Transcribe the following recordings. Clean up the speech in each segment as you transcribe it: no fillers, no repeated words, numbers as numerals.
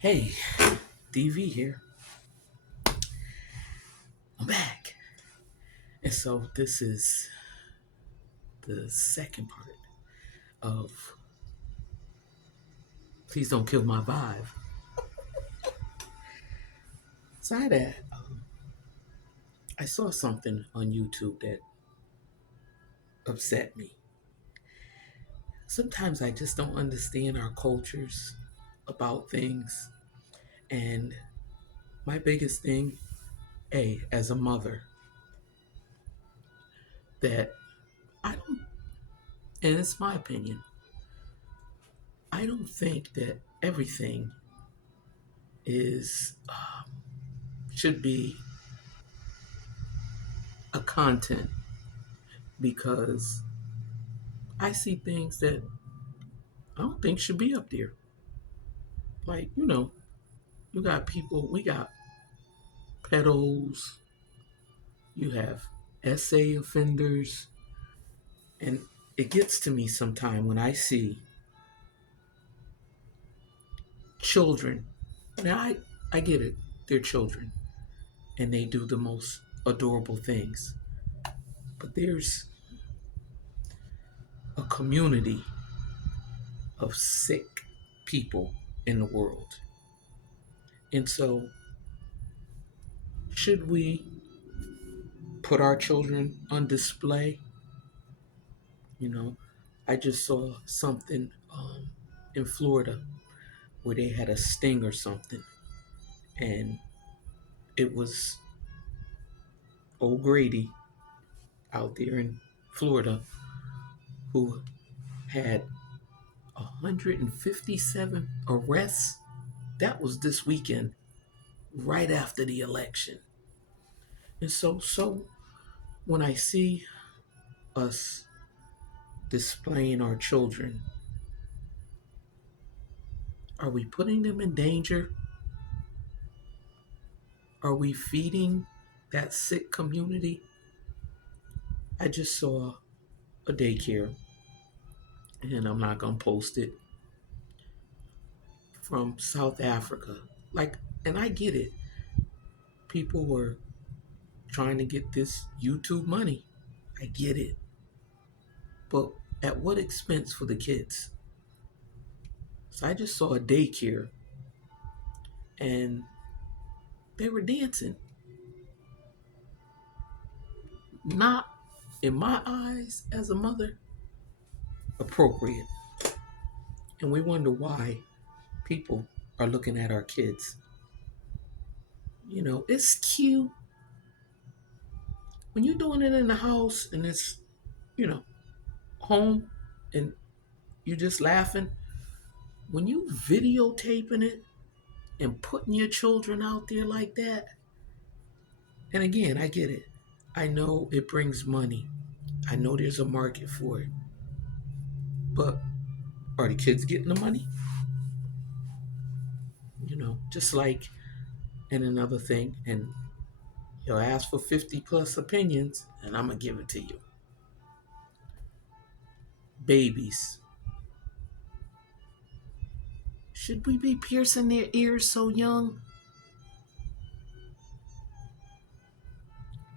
Hey, DV here. I'm back. And so this is the second part of Please Don't Kill My Vibe. Aside that, I saw something on YouTube that upset me. Sometimes I just don't understand our cultures about things. And my biggest thing, as a mother, that I don't, and it's my opinion, I don't think that everything is should be a content because I see things that I don't think should be up there. Like, you got people, we got pedos, you have essay offenders, and it gets to me sometime when I see children. Now, I get it, they're children, and they do the most adorable things. But there's a community of sick people in the world. And so, should we put our children on display? You know, I just saw something in Florida where they had a sting or something, and it was old Grady out there in Florida who had 157 arrests. That was this weekend, right after the election. And so when I see us displaying our children, are we putting them in danger? Are we feeding that sick community? I just saw a daycare, and I'm not gonna post it, from South Africa. Like, and I get it. People were trying to get this YouTube money. I get it. But at what expense for the kids? So I just saw a daycare and they were dancing. Not, in my eyes as a mother, appropriate. And we wonder why people are looking at our kids. It's cute when you're doing it in the house and it's, you know, home and you're just laughing. When you videotaping it and putting your children out there like that, and again, I get it. I know it brings money. I know there's a market for it. But are the kids getting the money? Just like in another thing, and you'll ask for 50 plus opinions, and I'm going to give it to you. Babies. Should we be piercing their ears so young?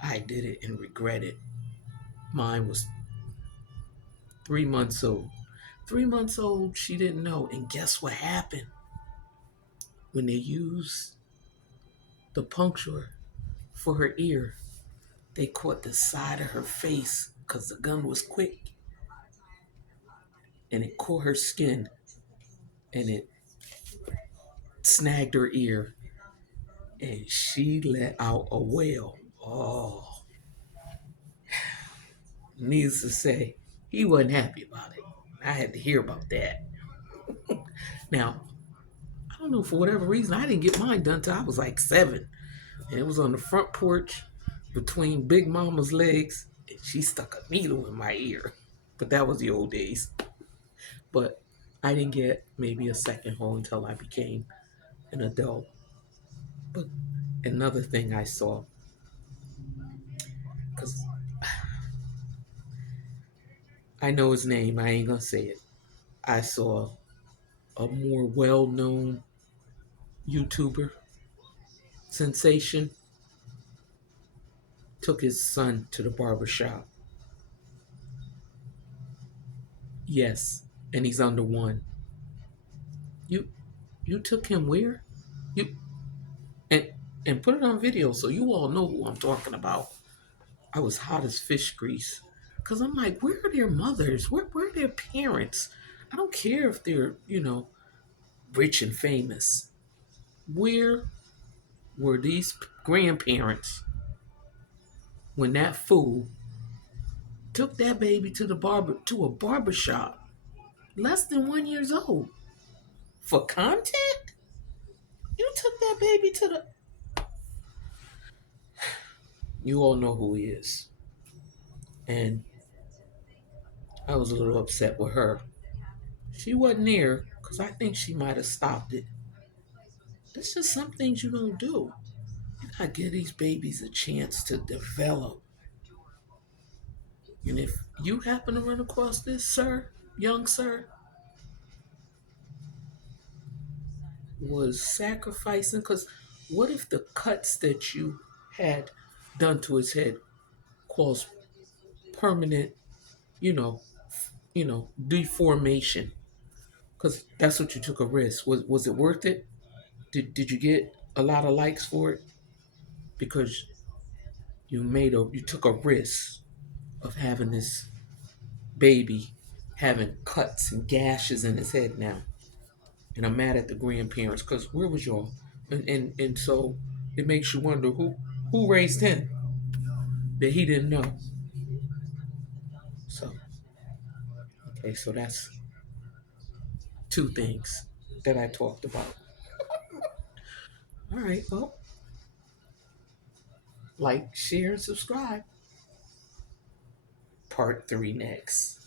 I did it and regret it. Mine was 3 months old. 3 months old, she didn't know. And guess what happened? When they used the puncture for her ear, they caught the side of her face because the gun was quick, and it caught her skin and it snagged her ear, and she let out a wail. Oh, needless to say, he wasn't happy about it. I had to hear about that. Now, I don't know, for whatever reason, I didn't get mine done till I was like 7. And it was on the front porch between Big Mama's legs, and she stuck a needle in my ear. But that was the old days. But I didn't get maybe a second hole until I became an adult. But another thing I saw, because I know his name, I ain't gonna say it. I saw a more well known YouTuber sensation took his son to the barber shop. Yes, and he's under one. You you took him where? You and and put it on video so you all know who I'm talking about. I was hot as fish grease. Cause I'm like, where are their mothers? Where are their parents? I don't care if they're, rich and famous. Where were these grandparents when that fool took that baby to a barber shop, less than 1 years old, for content? You took that baby to the. You all know who he is, and I was a little upset with her. She wasn't there because I think she might have stopped it. There's just some things you don't do. You gotta give these babies a chance to develop. And if you happen to run across this, sir, young sir, was sacrificing, because what if the cuts that you had done to his head caused permanent, you know, deformation? Because that's what you took a risk. Was it worth it? Did you get a lot of likes for it? Because you took a risk of having this baby having cuts and gashes in his head now. And I'm mad at the grandparents because where was y'all? And so it makes you wonder who raised him that he didn't know. So okay, so that's two things that I talked about. All right, well, like, share, and subscribe. Part 3 next.